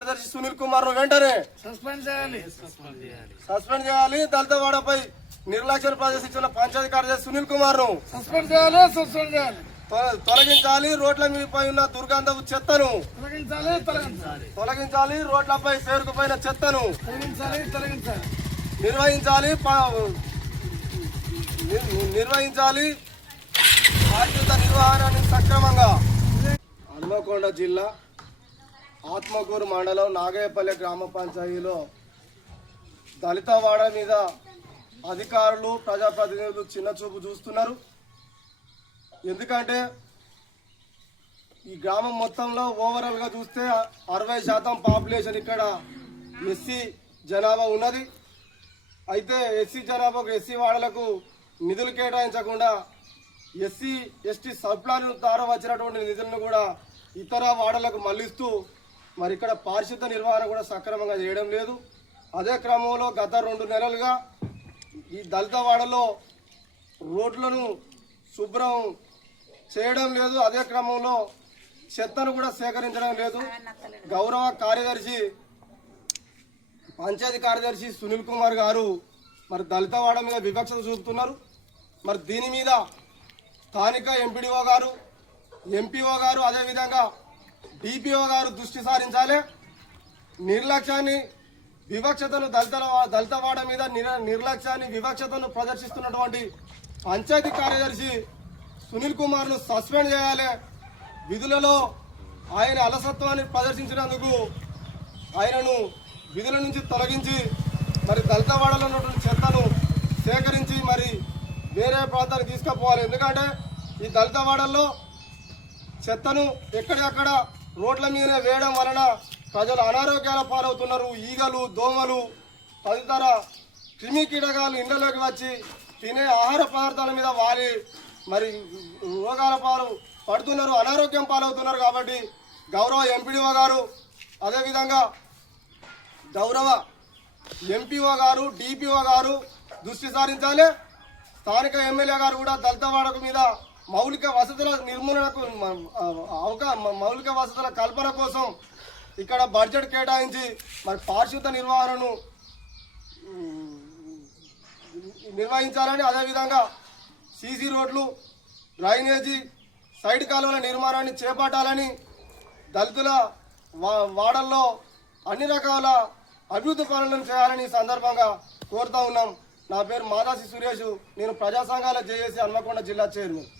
కార్యదర్శి సునీల్ కుమార్ను వెంటనే సస్పెండ్ చేయాలి. సస్పెండ్ చేయాలి. దళితవాడపై నిర్లక్ష్యం ప్రదర్శించిన పంచాయతీ కార్యదర్శి సునీల్ కుమార్ను సస్పెండ్ చేయాలి సస్పెండ్ చేయాలి. తొల- తొలగించాలి రోడ్ల మీదపై ఉన్న దుర్గంధపు చెత్తను. తొలగించాలి రోడ్లపై పేరుకుపోయిన చెత్తను. నిర్వహించాలి నిర్వహించాలి బాధ్యత నిర్వహణని సక్రమంగా. హనుమకొండ జిల్లా ఆత్మకూరు మండలం నాగయ్యపల్లి గ్రామ పంచాయతీలో దళితవాడ మీద అధికారులు ప్రజాప్రతినిధులు చిన్నచూపు చూస్తున్నారు. ఎందుకంటే ఈ గ్రామం మొత్తంలో ఓవరాల్గా చూస్తే అరవై శాతం పాపులేషన్ ఇక్కడ ఎస్సీ జనాభా ఉన్నది. అయితే ఎస్సీ జనాభాకు ఎస్సీ వాడలకు నిధులు కేటాయించకుండా ఎస్సీ ఎస్టీ సబ్ ప్లాన్ ద్వారా వచ్చినటువంటి నిధులను కూడా ఇతర వాడలకు మళ్ళిస్తూ మరి ఇక్కడ పారిశుద్ధ నిర్వహణ కూడా సక్రమంగా చేయడం లేదు. అదే క్రమంలో గత రెండు నెలలుగా ఈ దళితవాడలో రోడ్లను శుభ్రం చేయడం లేదు. అదే క్రమంలో చెత్తను కూడా సేకరించడం లేదు. గౌరవ కార్యదర్శి పంచాయతీ కార్యదర్శి సునీల్ కుమార్ గారు మరి దళితవాడ మీద వివక్షత చూపుతున్నారు. మరి దీని మీద స్థానిక ఎంపీడీఓ గారు ఎంపీఓ గారు అదేవిధంగా డిపిఓ గారు దృష్టి సారించాలి. నిర్లక్ష్యాన్ని వివక్షతను దళితుల దళితవాడ మీద నిర్లక్ష్యాన్ని వివక్షతను ప్రదర్శిస్తున్నటువంటి పంచాయతీ కార్యదర్శి సునీల్ కుమార్ను సస్పెండ్ చేయాలి. విధులలో ఆయన అలసత్వాన్ని ప్రదర్శించినందుకు ఆయనను విధుల నుంచి తొలగించి మరి దళితవాడలో ఉన్నటువంటి చెత్తను సేకరించి మరి వేరే ప్రాంతానికి తీసుకుపోవాలి. ఎందుకంటే ఈ దళితవాడల్లో చెత్తను ఎక్కడెక్కడ రోడ్ల మీద వేయడం వలన ప్రజలు అనారోగ్యాల పాలవుతున్నారు. ఈగలు దోమలు తదితర క్రిమి కీటకాలు ఇళ్ళలోకి వచ్చి తినే ఆహార పదార్థాల మీద వాలి మరి రోగాల పాలు పడుతున్నారు అనారోగ్యం పాలవుతున్నారు కాబట్టి గౌరవ ఎంపీడీఓ గారు అదేవిధంగా గౌరవ ఎంపీఓ గారు డిపిఓ గారు దృష్టి సారించాలి. స్థానిక ఎమ్మెల్యే గారు కూడా దళితవాడకు మీద మౌలిక వసతుల నిర్మూలనకు అవకా మౌలిక వసతుల కల్పన కోసం ఇక్కడ బడ్జెట్ కేటాయించి మరి పారిశుద్ధ నిర్వహణను నిర్వహించాలని అదేవిధంగా సీసీ రోడ్లు డ్రైనేజీ సైడ్ కాలువల నిర్మాణాన్ని చేపట్టాలని దళితుల వా- వాడల్లో అన్ని రకాల అభివృద్ధి పనులను చేయాలని సందర్భంగా కోరుతా ఉన్నాం. నా పేరు మాదాసి సురేష్. నేను ప్రజా సంఘాల జేఏసీ హన్మకొండ జిల్లా చైర్మన్.